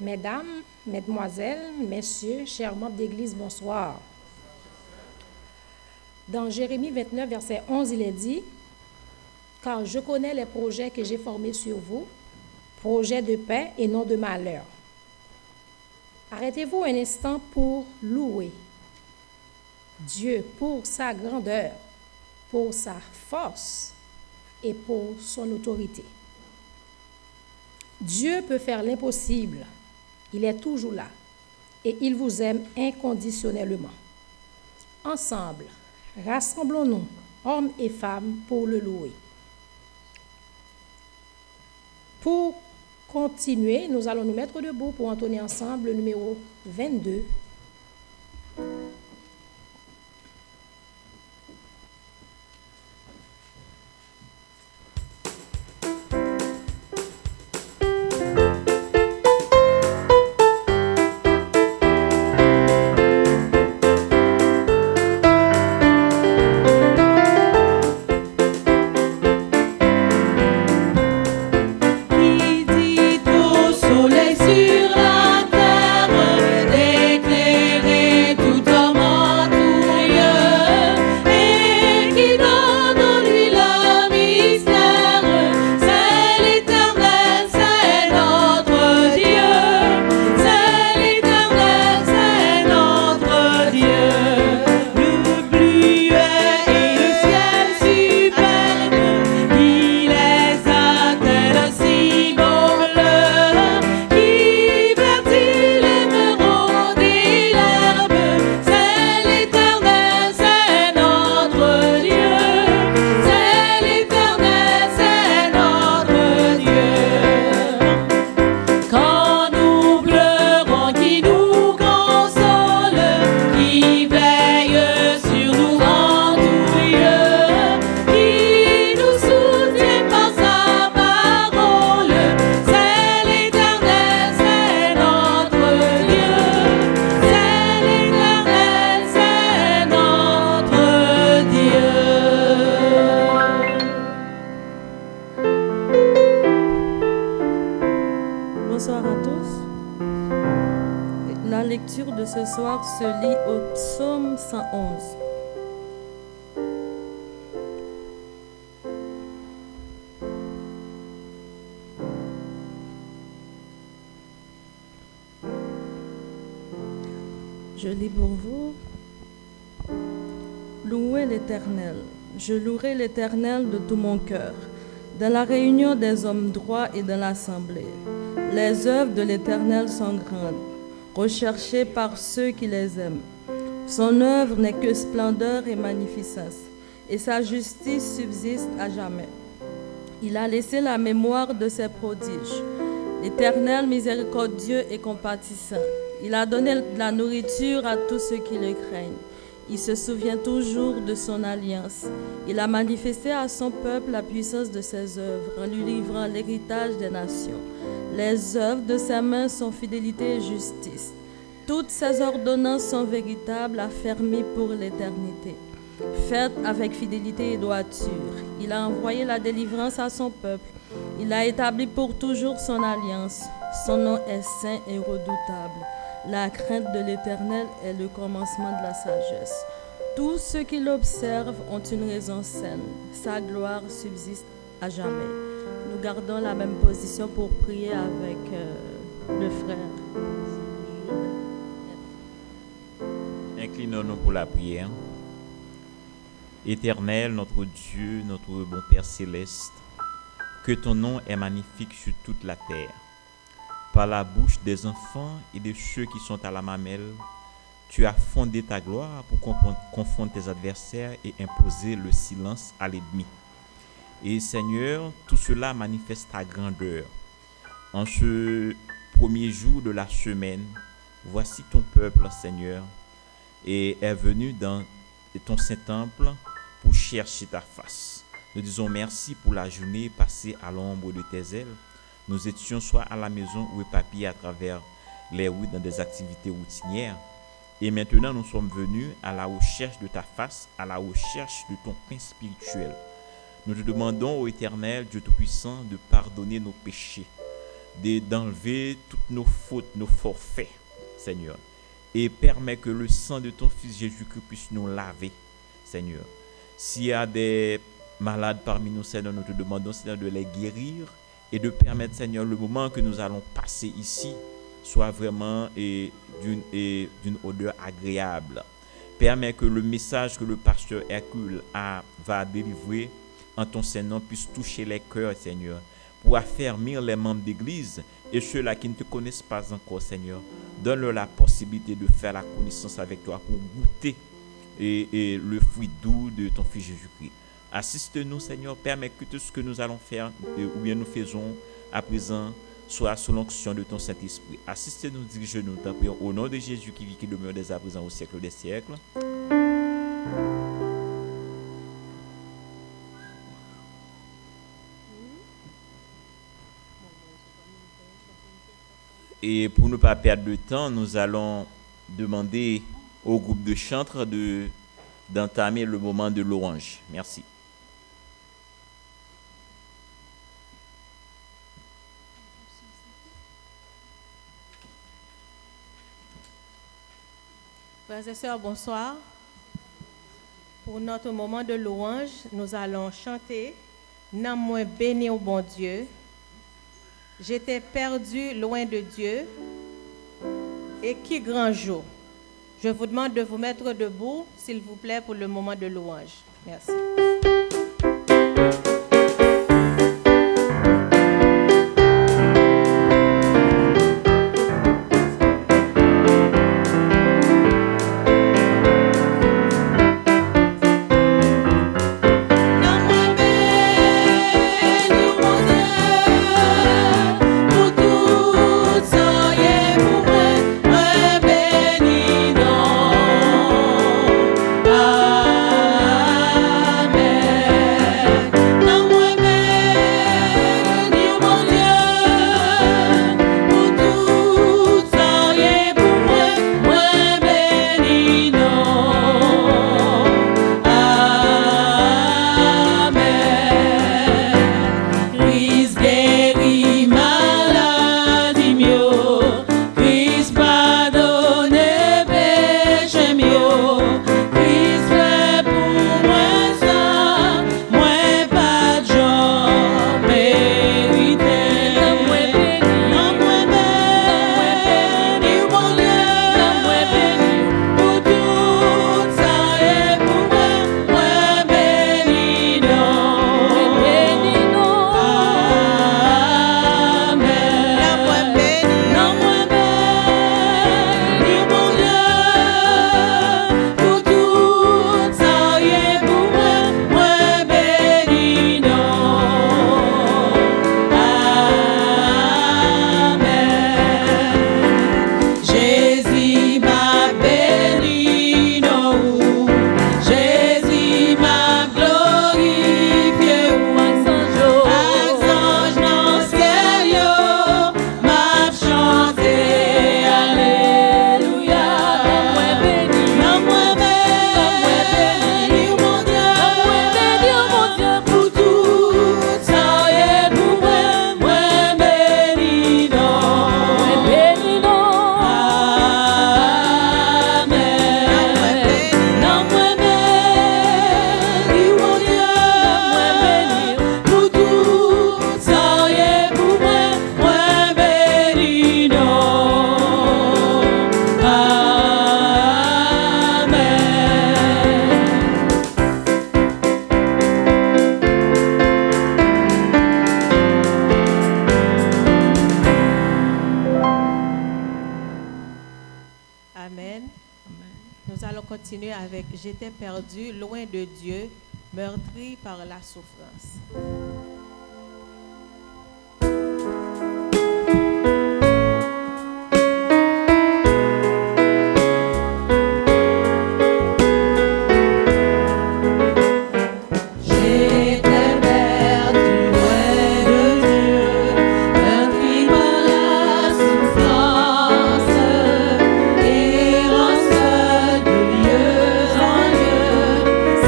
Mesdames, Mesdemoiselles, Messieurs, chers membres d'Église, bonsoir. Dans Jérémie 29, verset 11, il est dit, « Car je connais les projets que j'ai formés sur vous, projets de paix et non de malheur. » Arrêtez-vous un instant pour louer Dieu pour sa grandeur, pour sa force et pour son autorité. Dieu peut faire l'impossible. Il est toujours là et il vous aime inconditionnellement. Ensemble, rassemblons-nous, hommes et femmes, pour le louer. Pour continuer, nous allons nous mettre debout pour entonner ensemble le numéro 22. Bonsoir à tous. La lecture de ce soir se lit au psaume 111. Je lis pour vous. Louez l'Éternel. Je louerai l'Éternel de tout mon cœur, dans la réunion des hommes droits et dans l'assemblée. Les œuvres de l'Éternel sont grandes, recherchées par ceux qui les aiment. Son œuvre n'est que splendeur et magnificence, et sa justice subsiste à jamais. Il a laissé la mémoire de ses prodiges. L'Éternel miséricordieux et compatissant. Il a donné de la nourriture à tous ceux qui le craignent. Il se souvient toujours de son alliance. Il a manifesté à son peuple la puissance de ses œuvres en lui livrant l'héritage des nations. Les œuvres de ses mains sont fidélité et justice. Toutes ses ordonnances sont véritables, affermies pour l'éternité, faites avec fidélité et droiture. Il a envoyé la délivrance à son peuple. Il a établi pour toujours son alliance. Son nom est saint et redoutable. La crainte de l'Éternel est le commencement de la sagesse. Tous ceux qui l'observent ont une raison saine. Sa gloire subsiste à jamais. Nous gardons la même position pour prier avec le frère. Inclinons-nous pour la prière. Éternel, notre Dieu, notre bon Père céleste, que ton nom est magnifique sur toute la terre. Par la bouche des enfants et de ceux qui sont à la mamelle, tu as fondé ta gloire pour confondre tes adversaires et imposer le silence à l'ennemi. Et Seigneur, tout cela manifeste ta grandeur. En ce premier jour de la semaine, voici ton peuple, Seigneur, et est venu dans ton Saint-Temple pour chercher ta face. Nous disons merci pour la journée passée à l'ombre de tes ailes. Nous étions soit à la maison ou éparpillés à travers les rues dans des activités routinières. Et maintenant, nous sommes venus à la recherche de ta face, à la recherche de ton pain spirituel. Nous te demandons, ô Éternel, Dieu Tout-Puissant, de pardonner nos péchés. d'enlever toutes nos fautes, nos forfaits, Seigneur. Et permets que le sang de ton Fils Jésus-Christ puisse nous laver, Seigneur. S'il y a des malades parmi nous, Seigneur, nous te demandons, Seigneur, de les guérir et de permettre, Seigneur, le moment que nous allons passer ici soit vraiment d'une odeur agréable. Permets que le message que le pasteur Hercule va délivrer en ton Saint-Nom puisse toucher les cœurs, Seigneur, pour affermir les membres d'église et ceux-là qui ne te connaissent pas encore, Seigneur. Donne-leur la possibilité de faire la connaissance avec toi pour goûter et le fruit doux de ton Fils Jésus-Christ. Assiste-nous, Seigneur, permets que tout ce que nous allons faire ou bien nous faisons à présent soit sous l'onction de ton Saint-Esprit. Assiste-nous, dirige-nous, t'en prions, au nom de Jésus qui vit, qui demeure dès à présent au siècle des siècles. Et pour ne pas perdre de temps, nous allons demander au groupe de chantres d'entamer le moment de louange. Merci. Frères et sœurs, bonsoir. Pour notre moment de louange, nous allons chanter « Nan moi béni au bon Dieu ». J'étais perdu loin de Dieu, et qui grand jour. Je vous demande de vous mettre debout, s'il vous plaît, pour le moment de louange. Merci. J'étais perdu, loin de Dieu, meurtri par la souffrance.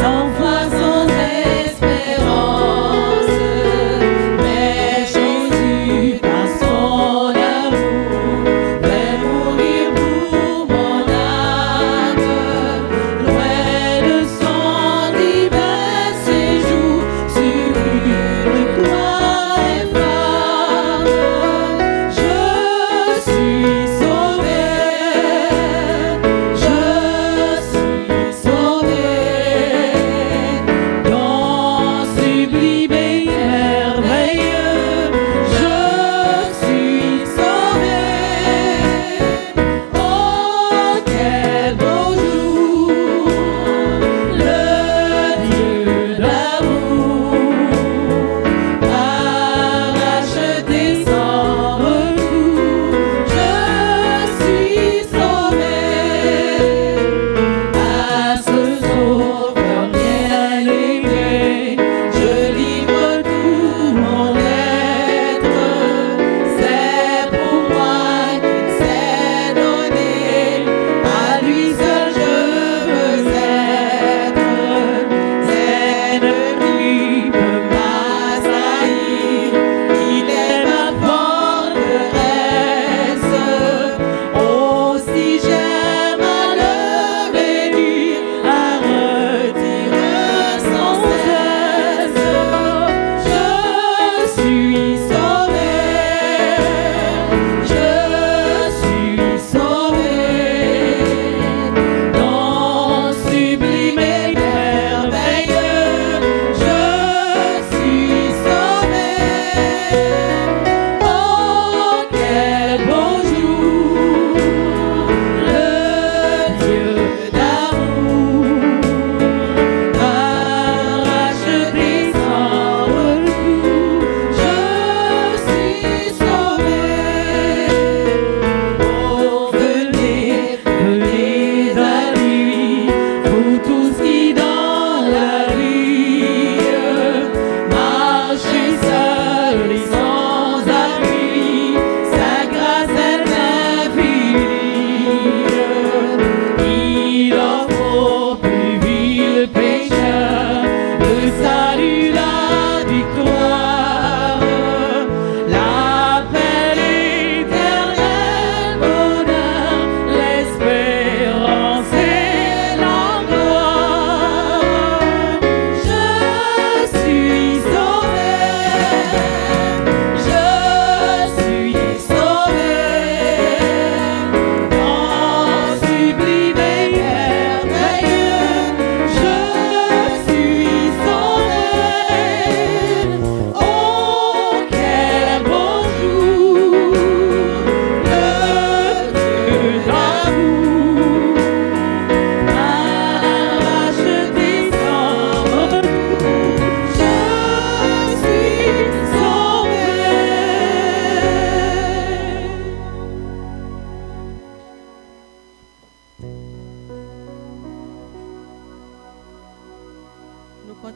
Sans foi, sans espérance.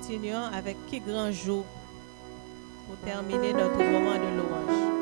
continuons avec Qui grand jour pour terminer notre moment de louange.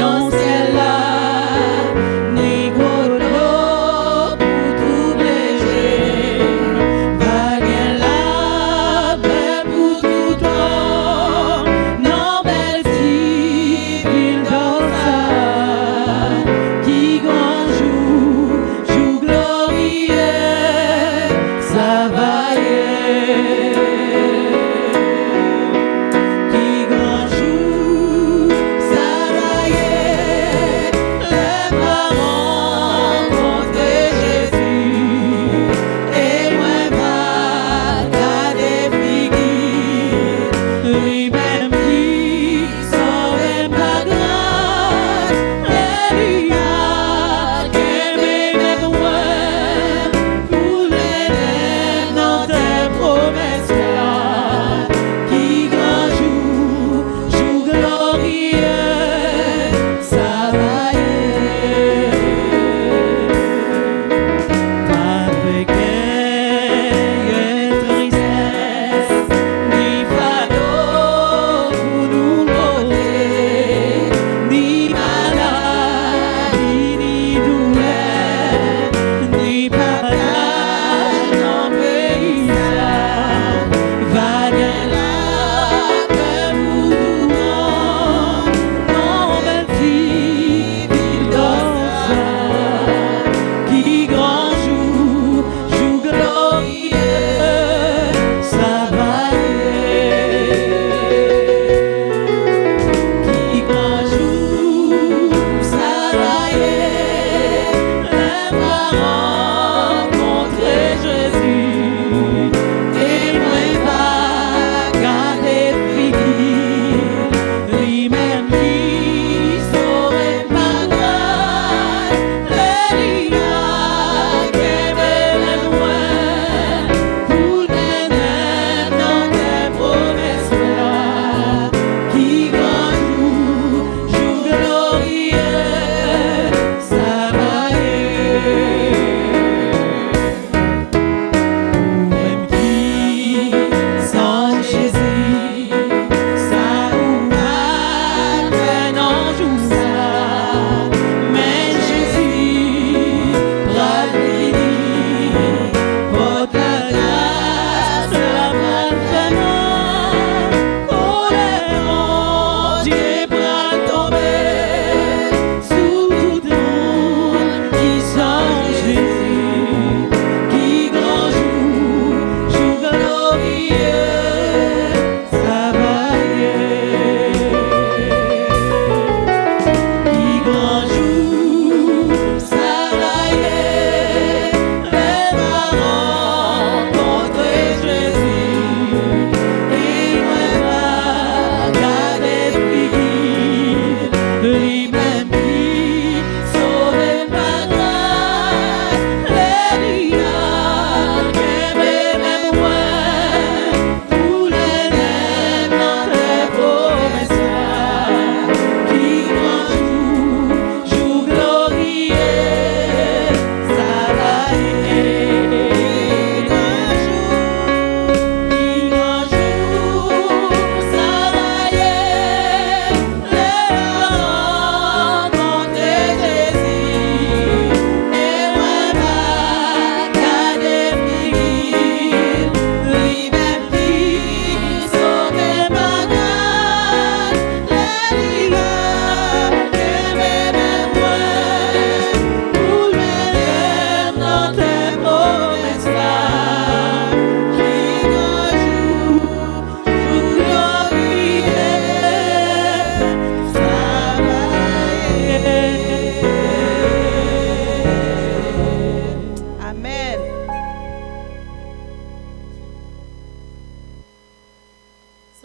Dans ciel là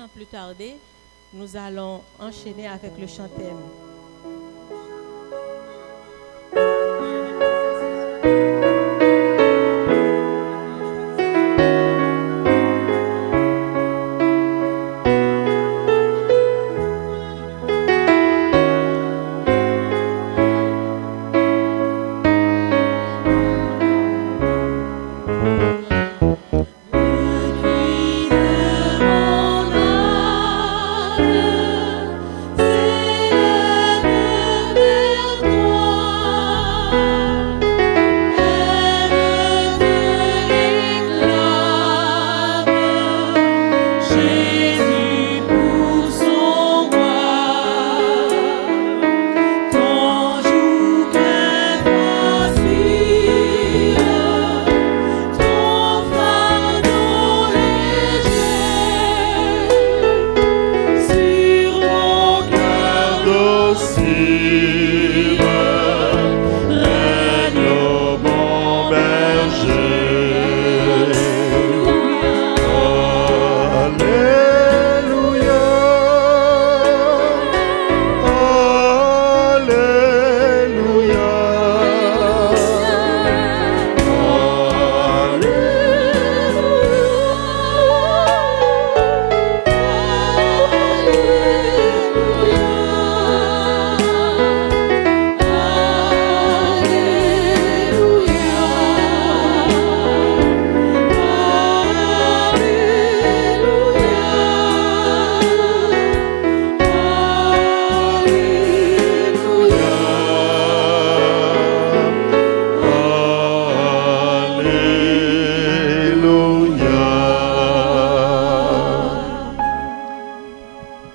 sans plus tarder, nous allons enchaîner avec le chant thème.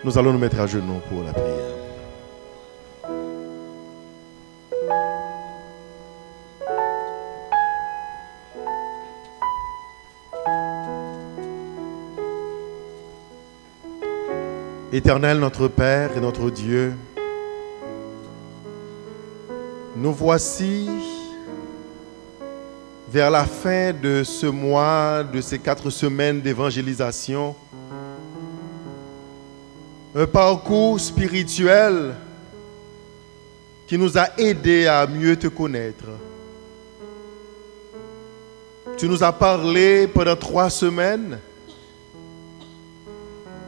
Nous allons nous mettre à genoux pour la prière. Éternel notre Père et notre Dieu, nous voici vers la fin de ce mois, de ces 4 semaines d'évangélisation. Un parcours spirituel qui nous a aidés à mieux te connaître. Tu nous as parlé pendant 3 semaines.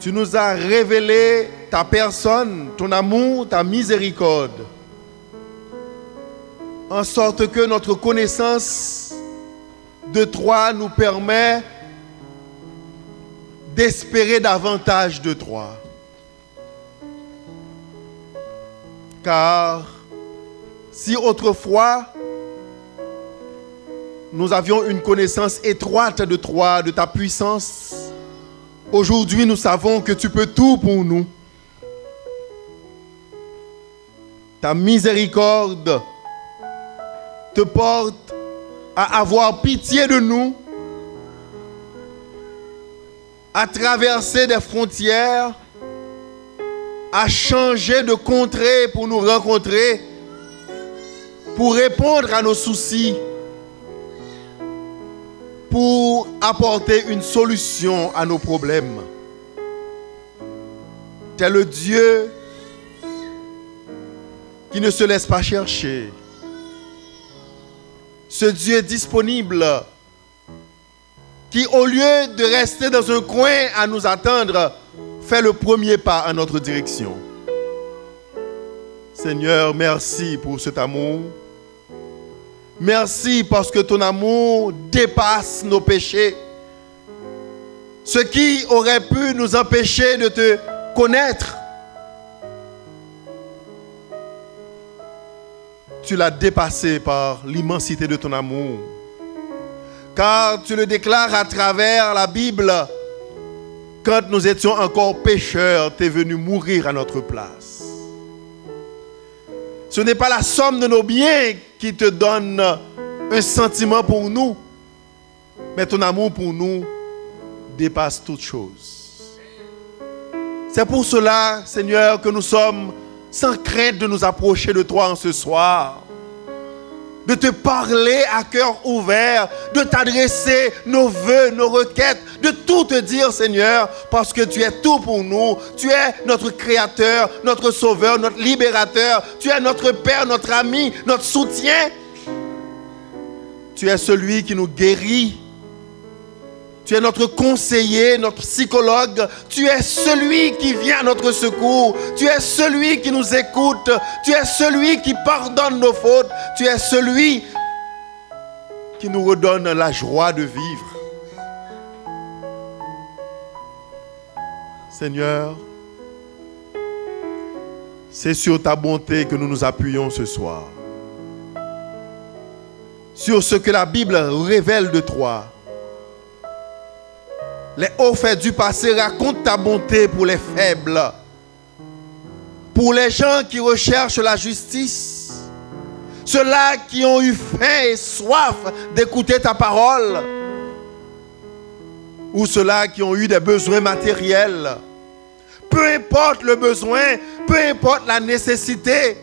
Tu nous as révélé ta personne, ton amour, ta miséricorde, en sorte que notre connaissance de toi nous permet d'espérer davantage de toi. Car si autrefois nous avions une connaissance étroite de toi, de ta puissance, aujourd'hui nous savons que tu peux tout pour nous. Ta miséricorde te porte à avoir pitié de nous, à traverser des frontières, à changer de contrée pour nous rencontrer, pour répondre à nos soucis, pour apporter une solution à nos problèmes. Tu es le Dieu qui ne se laisse pas chercher. Ce Dieu disponible qui, au lieu de rester dans un coin à nous attendre, fait le premier pas en notre direction. Seigneur, merci pour cet amour. Merci parce que ton amour dépasse nos péchés. Ce qui aurait pu nous empêcher de te connaître, tu l'as dépassé par l'immensité de ton amour. Car tu le déclares à travers la Bible. Quand nous étions encore pécheurs, tu es venu mourir à notre place. Ce n'est pas la somme de nos biens qui te donne un sentiment pour nous, mais ton amour pour nous dépasse toute chose. C'est pour cela, Seigneur, que nous sommes sans crainte de nous approcher de toi en ce soir. de te parler à cœur ouvert, de t'adresser nos vœux, nos requêtes, de tout te dire, Seigneur, parce que tu es tout pour nous. Tu es notre Créateur, notre Sauveur, notre Libérateur. Tu es notre Père, notre ami, notre soutien. Tu es celui qui nous guérit. Tu es notre conseiller, notre psychologue. Tu es celui qui vient à notre secours. Tu es celui qui nous écoute. Tu es celui qui pardonne nos fautes. Tu es celui qui nous redonne la joie de vivre. Seigneur, c'est sur ta bonté que nous nous appuyons ce soir. Sur ce que la Bible révèle de toi. Les hauts faits du passé racontent ta bonté pour les faibles, pour les gens qui recherchent la justice, ceux-là qui ont eu faim et soif d'écouter ta parole, ou ceux-là qui ont eu des besoins matériels. Peu importe le besoin, peu importe la nécessité,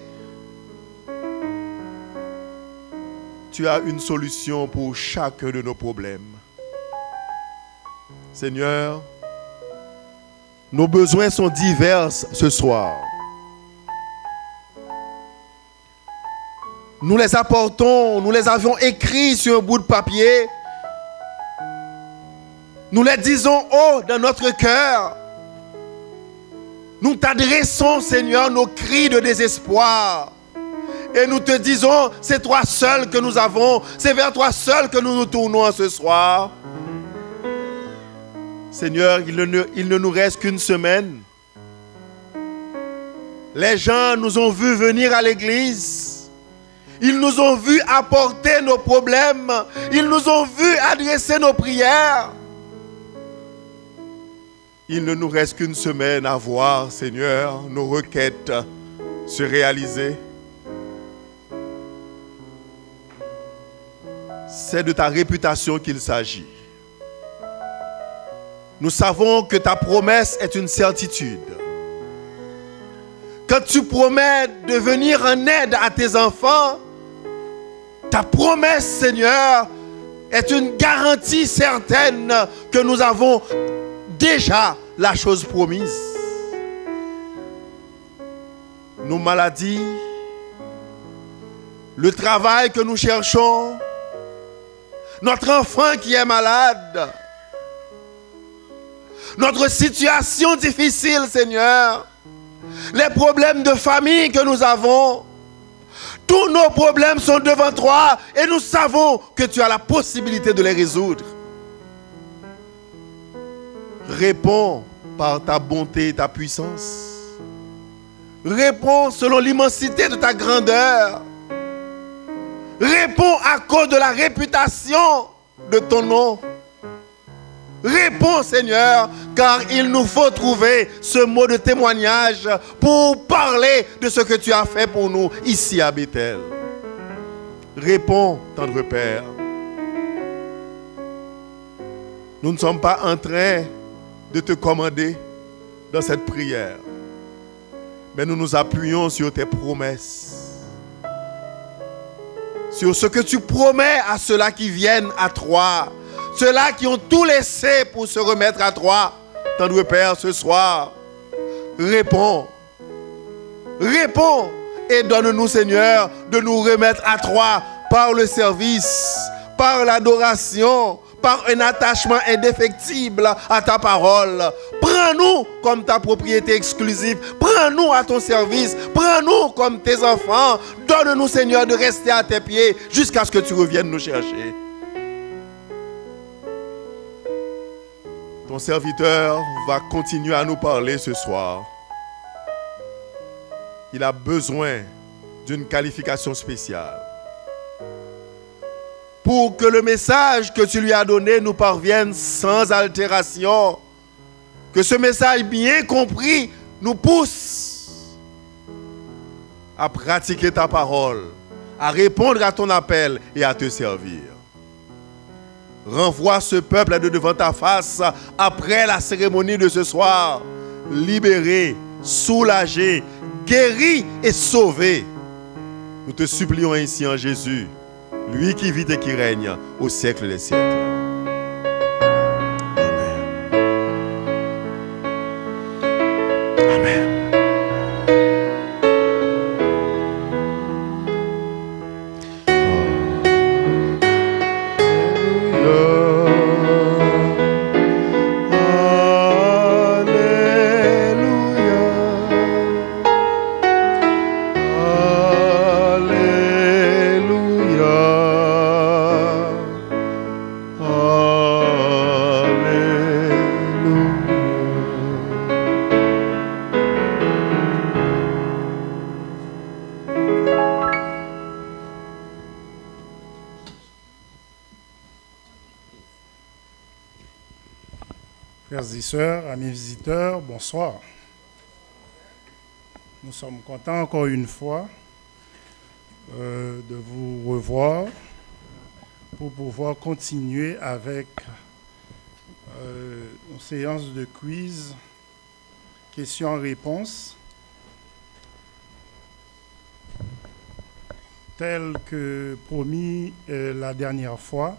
tu as une solution pour chacun de nos problèmes. Seigneur, nos besoins sont divers ce soir. Nous les apportons, nous les avions écrits sur un bout de papier. Nous les disons haut dans notre cœur. Nous t'adressons, Seigneur, nos cris de désespoir. Et nous te disons, c'est toi seul que nous avons, c'est vers toi seul que nous nous tournons ce soir. Seigneur, il ne nous reste qu'une semaine. Les gens nous ont vus venir à l'église. Ils nous ont vus apporter nos problèmes. Ils nous ont vus adresser nos prières. Il ne nous reste qu'une semaine à voir, Seigneur, nos requêtes se réaliser. C'est de ta réputation qu'il s'agit. Nous savons que ta promesse est une certitude. Quand tu promets de venir en aide à tes enfants, ta promesse, Seigneur, est une garantie certaine que nous avons déjà la chose promise. Nos maladies, le travail que nous cherchons, notre enfant qui est malade, notre situation difficile, Seigneur, les problèmes de famille que nous avons, tous nos problèmes sont devant toi et nous savons que tu as la possibilité de les résoudre. Réponds par ta bonté et ta puissance. Réponds selon l'immensité de ta grandeur. Réponds à cause de la réputation de ton nom. Réponds, Seigneur, car il nous faut trouver ce mot de témoignage pour parler de ce que tu as fait pour nous ici à Bethel. Réponds, tendre Père. Nous ne sommes pas en train de te commander dans cette prière, mais nous nous appuyons sur tes promesses, sur ce que tu promets à ceux-là qui viennent à toi, ceux-là qui ont tout laissé pour se remettre à toi. Tendre Père, ce soir, réponds. Réponds et donne-nous, Seigneur, de nous remettre à toi par le service, par l'adoration, par un attachement indéfectible à ta parole. Prends-nous comme ta propriété exclusive. Prends-nous à ton service. Prends-nous comme tes enfants. Donne-nous, Seigneur, de rester à tes pieds jusqu'à ce que tu reviennes nous chercher. Ton serviteur va continuer à nous parler ce soir. Il a besoin d'une qualification spéciale pour que le message que tu lui as donné nous parvienne sans altération. Que ce message bien compris nous pousse à pratiquer ta parole, à répondre à ton appel et à te servir. Renvoie ce peuple de devant ta face après la cérémonie de ce soir, libéré, soulagé, guéri et sauvé. Nous te supplions ainsi en Jésus. lui qui vit et qui règne au siècle des siècles. Frères et sœurs, amis visiteurs, bonsoir. Nous sommes contents encore une fois de vous revoir pour pouvoir continuer avec une séance de quiz, questions-réponses, tel que promis la dernière fois.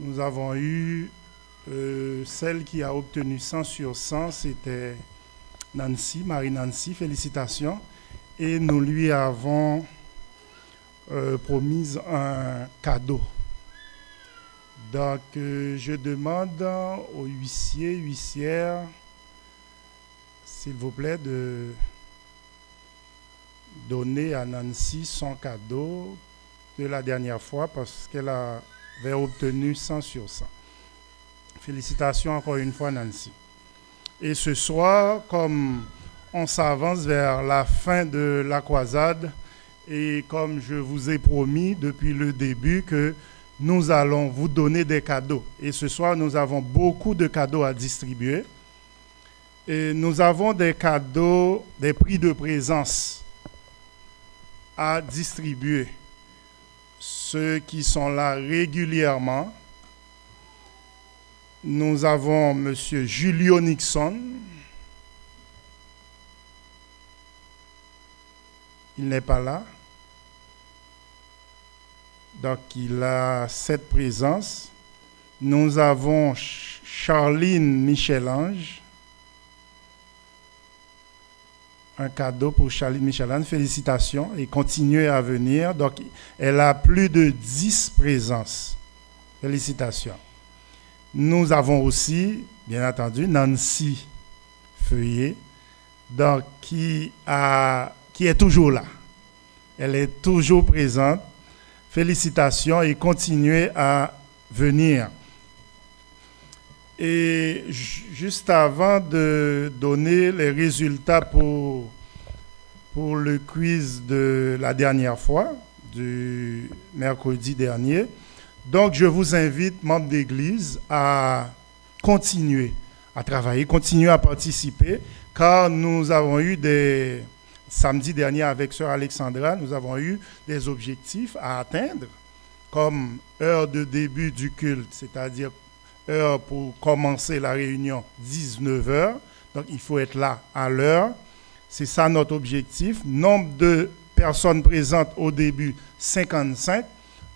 Nous avons eu celle qui a obtenu 100 sur 100, c'était Nancy, Marie-Nancy, félicitations. Et nous lui avons promis un cadeau. Donc, je demande aux huissières, s'il vous plaît, de donner à Nancy son cadeau de la dernière fois parce qu'elle avait obtenu 100 sur 100. Félicitations encore une fois, Nancy. Et ce soir, comme on s'avance vers la fin de la croisade, et comme je vous ai promis depuis le début que nous allons vous donner des cadeaux. Et ce soir, nous avons beaucoup de cadeaux à distribuer. Et nous avons des cadeaux, des prix de présence à distribuer. Ceux qui sont là régulièrement. Nous avons M. Julio Nixon. Il n'est pas là. Donc, il a cette présence. Nous avons Charline Michel-Ange. Un cadeau pour Charline Michel-Ange. Félicitations et continuez à venir. Donc, elle a plus de 10 présences. Félicitations. Nous avons aussi, bien entendu, Nancy Feuillet, donc, qui est toujours là. Elle est toujours présente. Félicitations et continuez à venir. Et juste avant de donner les résultats pour le quiz de la dernière fois, du mercredi dernier, donc je vous invite, membres d'Église, à continuer à travailler, continuer à participer, car nous avons eu samedi dernier avec Sœur Alexandra, nous avons eu des objectifs à atteindre, comme heure de début du culte, c'est-à-dire heure pour commencer la réunion, 19h. Donc, il faut être là à l'heure. C'est ça notre objectif. Nombre de personnes présentes au début, 55.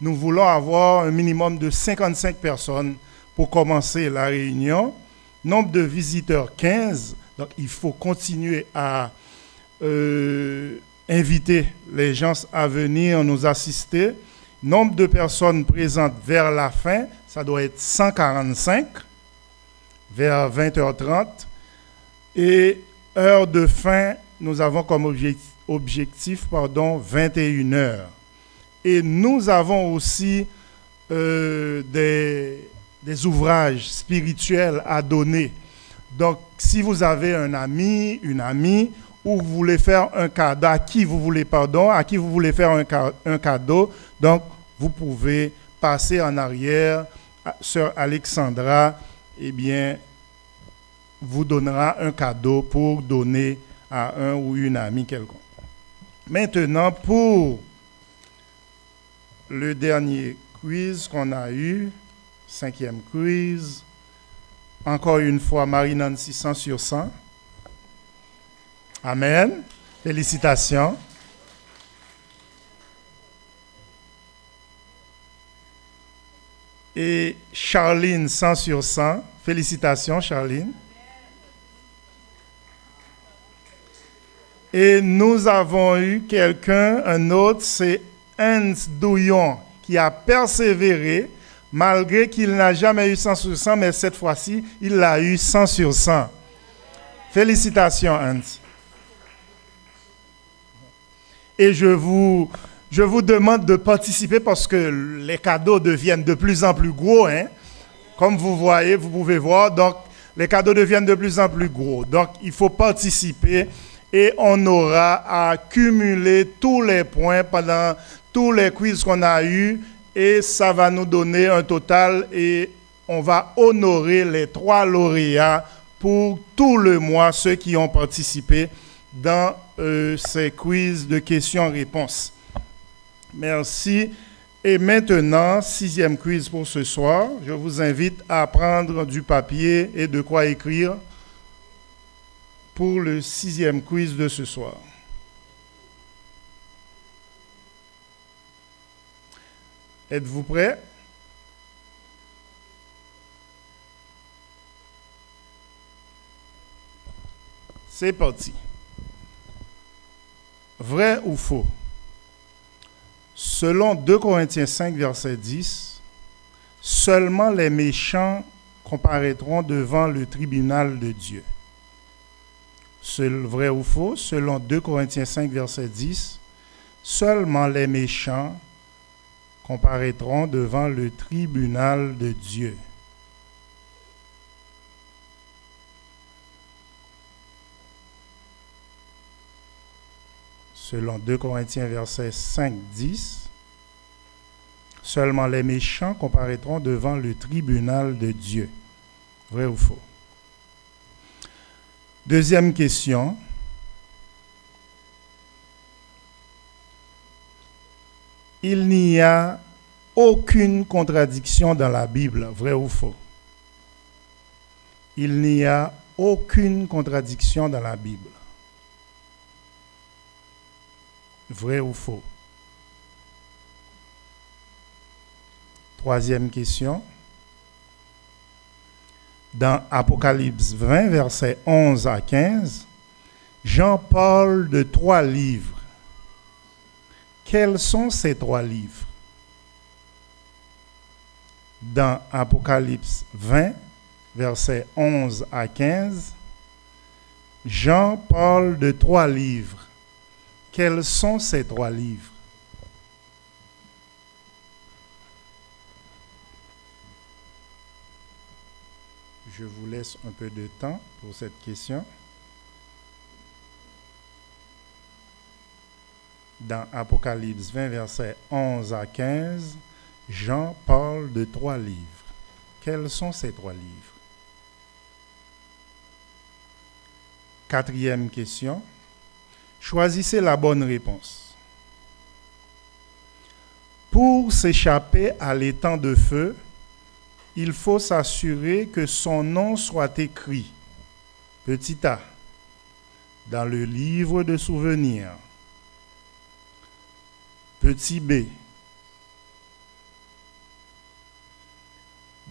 Nous voulons avoir un minimum de 55 personnes pour commencer la réunion. Nombre de visiteurs, 15. Donc, il faut continuer à inviter les gens à venir nous assister. Nombre de personnes présentes vers la fin, ça doit être 145, vers 20h30. Et heure de fin, nous avons comme objectif 21h. Et nous avons aussi des ouvrages spirituels à donner. Donc, si vous avez un ami, une amie, ou vous voulez faire un cadeau, à qui vous voulez faire un cadeau, donc vous pouvez passer en arrière. Sœur Alexandra, eh bien, vous donnera un cadeau pour donner à un ou une amie quelconque. Maintenant, pour le dernier quiz qu'on a eu, 5e quiz, encore une fois, Marie-Nancy 100 sur 100. Amen. Félicitations. Et Charline, 100 sur 100. Félicitations, Charline. Et nous avons eu quelqu'un, un autre, c'est Hans Douillon, qui a persévéré, malgré qu'il n'a jamais eu 100 sur 100, mais cette fois-ci, il l'a eu 100 sur 100. Félicitations, Hans. Et je vous demande de participer parce que les cadeaux deviennent de plus en plus gros. Hein? Comme vous voyez, vous pouvez voir, donc les cadeaux deviennent de plus en plus gros. Donc, il faut participer et on aura à cumuler tous les points pendant tous les quiz qu'on a eus et ça va nous donner un total et on va honorer les 3 lauréats pour tout le mois, ceux qui ont participé dans ces quiz de questions-réponses. Merci. Et maintenant, 6e quiz pour ce soir. Je vous invite à prendre du papier et de quoi écrire pour le 6e quiz de ce soir. Êtes-vous prêts? C'est parti. Vrai ou faux? Selon 2 Corinthiens 5, verset 10, seulement les méchants comparaîtront devant le tribunal de Dieu. Vrai ou faux? Selon 2 Corinthiens 5, verset 10, seulement les méchants comparaîtront devant le tribunal de Dieu. Selon 2 Corinthiens verset 5, 10, seulement les méchants comparaîtront devant le tribunal de Dieu. Vrai ou faux? Deuxième question. Il n'y a aucune contradiction dans la Bible. Vrai ou faux? Il n'y a aucune contradiction dans la Bible. Vrai ou faux? Troisième question. Dans Apocalypse 20, versets 11 à 15, Jean parle de 3 livres. Quels sont ces 3 livres? Dans Apocalypse 20, versets 11 à 15, Jean parle de 3 livres. Quels sont ces 3 livres? Je vous laisse un peu de temps pour cette question. Dans Apocalypse 20, versets 11 à 15, Jean parle de 3 livres. Quels sont ces 3 livres? 4e question. Choisissez la bonne réponse. Pour s'échapper à l'étang de feu, il faut s'assurer que son nom soit écrit, petit a, dans le livre de souvenirs, petit b,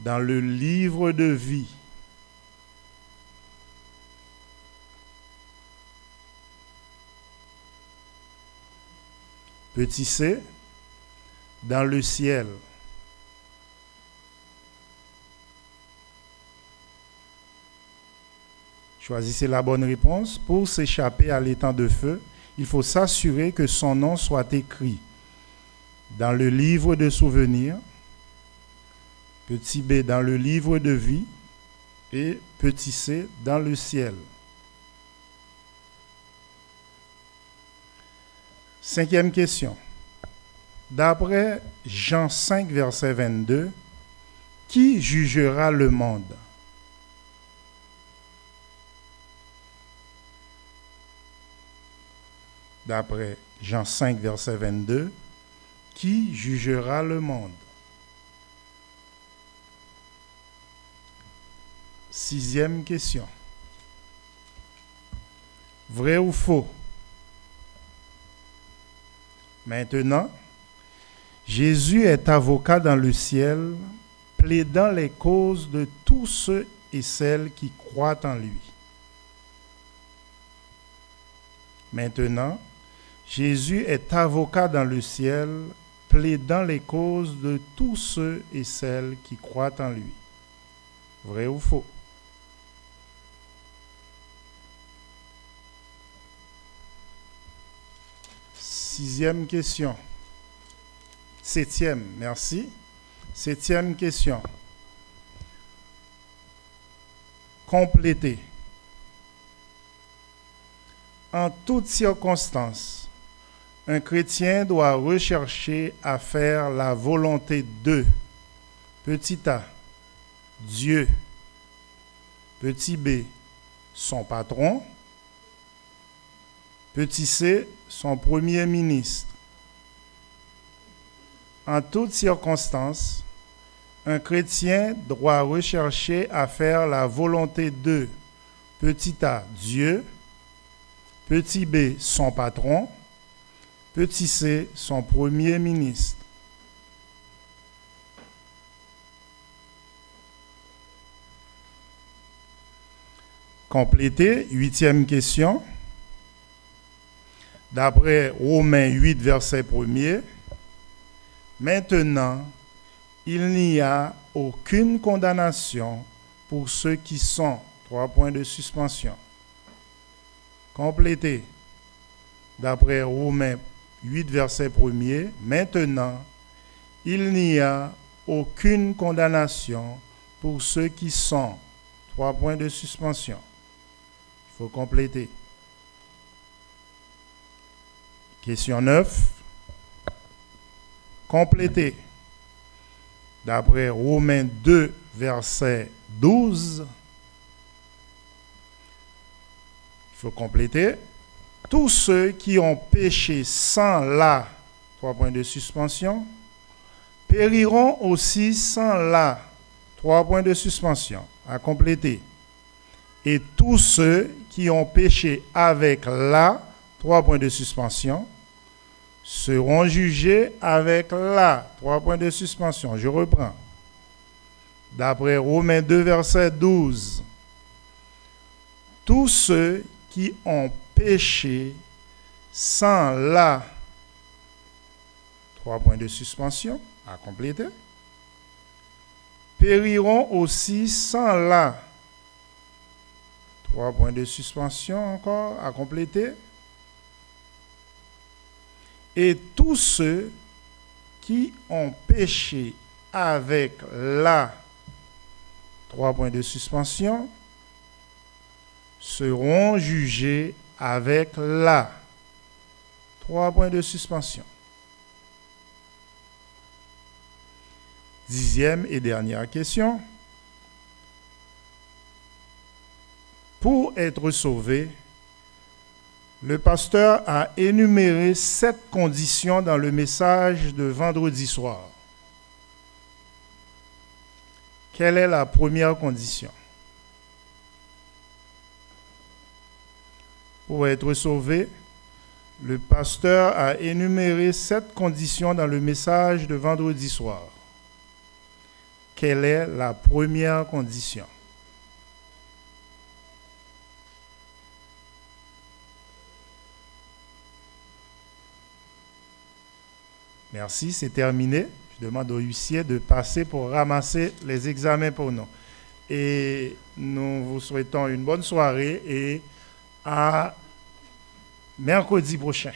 dans le livre de vie, petit c, dans le ciel. Choisissez la bonne réponse. Pour s'échapper à l'étang de feu, il faut s'assurer que son nom soit écrit dans le livre de souvenirs, petit b, dans le livre de vie, et petit c, dans le ciel. 5e question. D'après Jean 5, verset 22, qui jugera le monde? D'après Jean 5, verset 22, qui jugera le monde? 6e question. Vrai ou faux? Maintenant, Jésus est avocat dans le ciel, plaidant les causes de tous ceux et celles qui croient en lui. Maintenant, Jésus est avocat dans le ciel, plaidant les causes de tous ceux et celles qui croient en lui. Vrai ou faux? Sixième question. Septième, merci. Septième question. Complétez. En toutes circonstances, un chrétien doit rechercher à faire la volonté de, petit a, Dieu, petit b, son patron, petit c, son premier ministre. En toutes circonstances, un chrétien doit rechercher à faire la volonté de, petit a, Dieu, petit b, son patron, petit c, son premier ministre. Complétez, huitième question. D'après Romains 8, verset 1er, maintenant, il n'y a aucune condamnation pour ceux qui sont, 3 points de suspension. Complétez. D'après Romains 8, verset 1er, maintenant, il n'y a aucune condamnation pour ceux qui sont, 3 points de suspension. Il faut compléter. Question 9. Complétez. D'après Romains 2, verset 12, il faut compléter. Tous ceux qui ont péché sans la, 3 points de suspension, périront aussi sans la, 3 points de suspension, à compléter. Et tous ceux qui ont péché avec la, 3 points de suspension, seront jugés avec la, 3 points de suspension. Je reprends. D'après Romains 2, verset 12, tous ceux qui ont péché sans la, 3 points de suspension, à compléter, périront aussi sans la, 3 points de suspension encore, à compléter, et tous ceux qui ont péché avec la, 3 points de suspension, seront jugés avec la, 3 points de suspension. 10e et dernière question. Pour être sauvé, le pasteur a énuméré 7 conditions dans le message de vendredi soir. Quelle est la première condition? Pour être sauvé, le pasteur a énuméré 7 conditions dans le message de vendredi soir. Quelle est la première condition? Merci, c'est terminé. Je demande aux huissiers de passer pour ramasser les examens pour nous. Et nous vous souhaitons une bonne soirée et à mercredi prochain.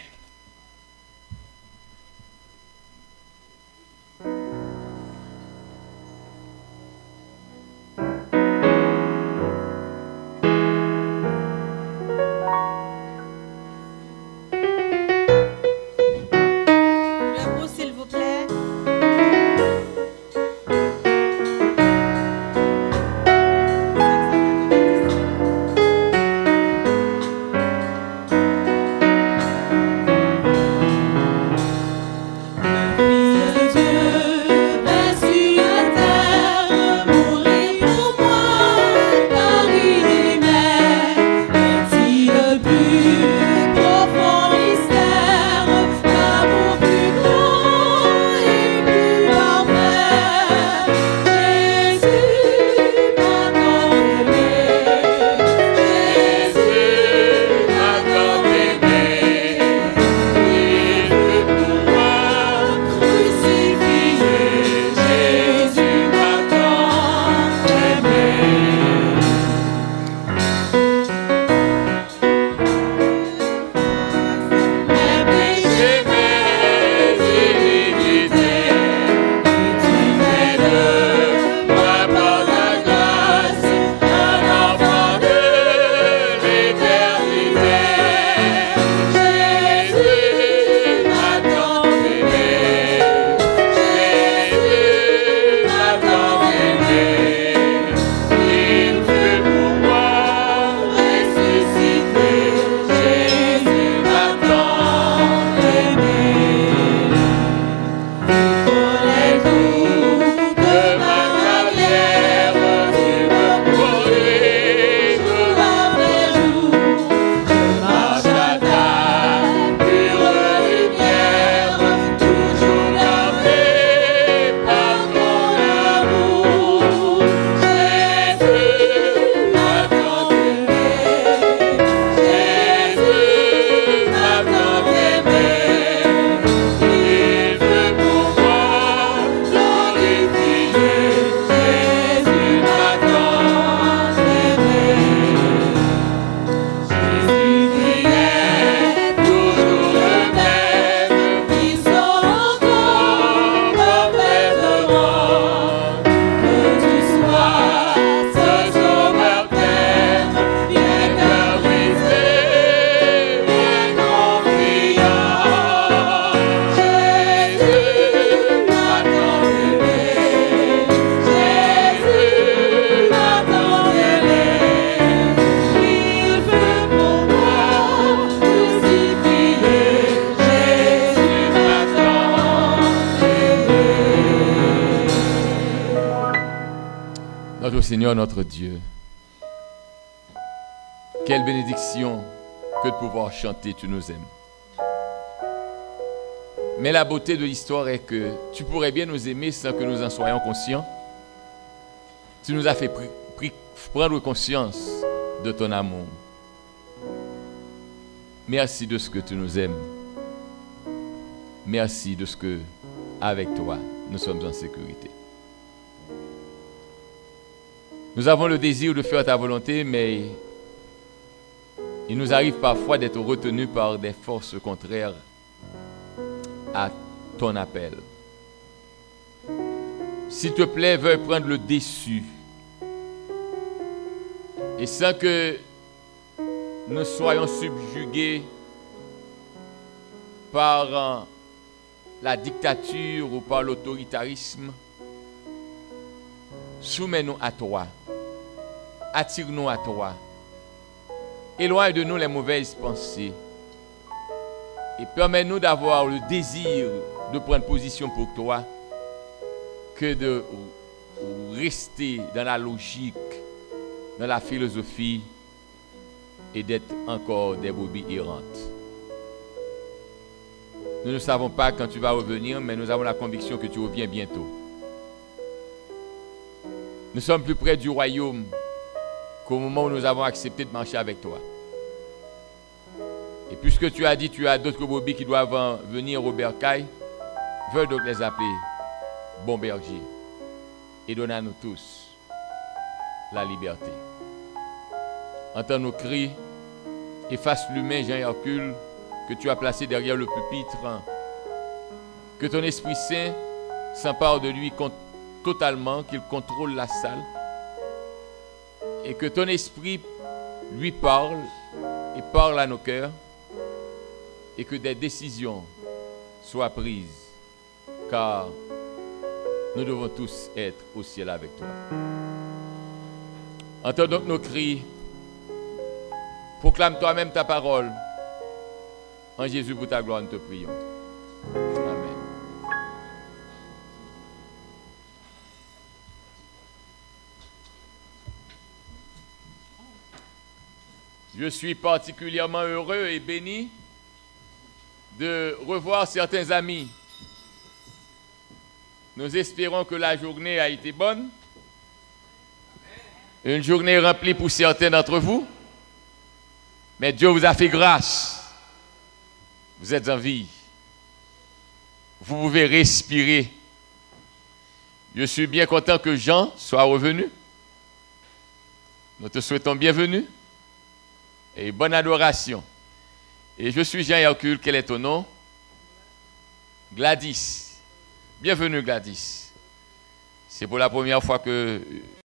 Seigneur notre Dieu, quelle bénédiction que de pouvoir chanter « Tu nous aimes ». Mais la beauté de l'histoire est que tu pourrais bien nous aimer sans que nous en soyons conscients. Tu nous as fait prendre conscience de ton amour. Merci de ce que tu nous aimes. Merci de ce que, avec toi, nous sommes en sécurité. Nous avons le désir de faire ta volonté, mais il nous arrive parfois d'être retenus par des forces contraires à ton appel. S'il te plaît, veuille prendre le dessus. Et sans que nous soyons subjugués par la dictature ou par l'autoritarisme, soumets-nous à toi. Attire-nous à toi. Éloigne de nous les mauvaises pensées. Et permets-nous d'avoir le désir de prendre position pour toi que de rester dans la logique, dans la philosophie et d'être encore des brebis errantes. Nous ne savons pas quand tu vas revenir, mais nous avons la conviction que tu reviens bientôt. Nous sommes plus près du royaume qu'au moment où nous avons accepté de marcher avec toi. Et puisque tu as dit tu as d'autres brebis qui doivent venir au bercail, veuille donc les appeler bons bergers et donne à nous tous la liberté. Entends nos cris, efface l'humain Jean Hercule que tu as placé derrière le pupitre, que ton Esprit Saint s'empare de lui totalement, qu'il contrôle la salle et que ton Esprit lui parle et parle à nos cœurs et que des décisions soient prises, car nous devons tous être au ciel avec toi. Entends donc nos cris, proclame toi-même ta parole. En Jésus, pour ta gloire, nous te prions. Amen. Je suis particulièrement heureux et béni de revoir certains amis. Nous espérons que la journée a été bonne. Une journée remplie pour certains d'entre vous. Mais Dieu vous a fait grâce. Vous êtes en vie. Vous pouvez respirer. Je suis bien content que Jean soit revenu. Nous te souhaitons bienvenue et bonne adoration. Et je suis Jean Hercule. Quel est ton nom? Gladys. Bienvenue Gladys. C'est pour la première fois que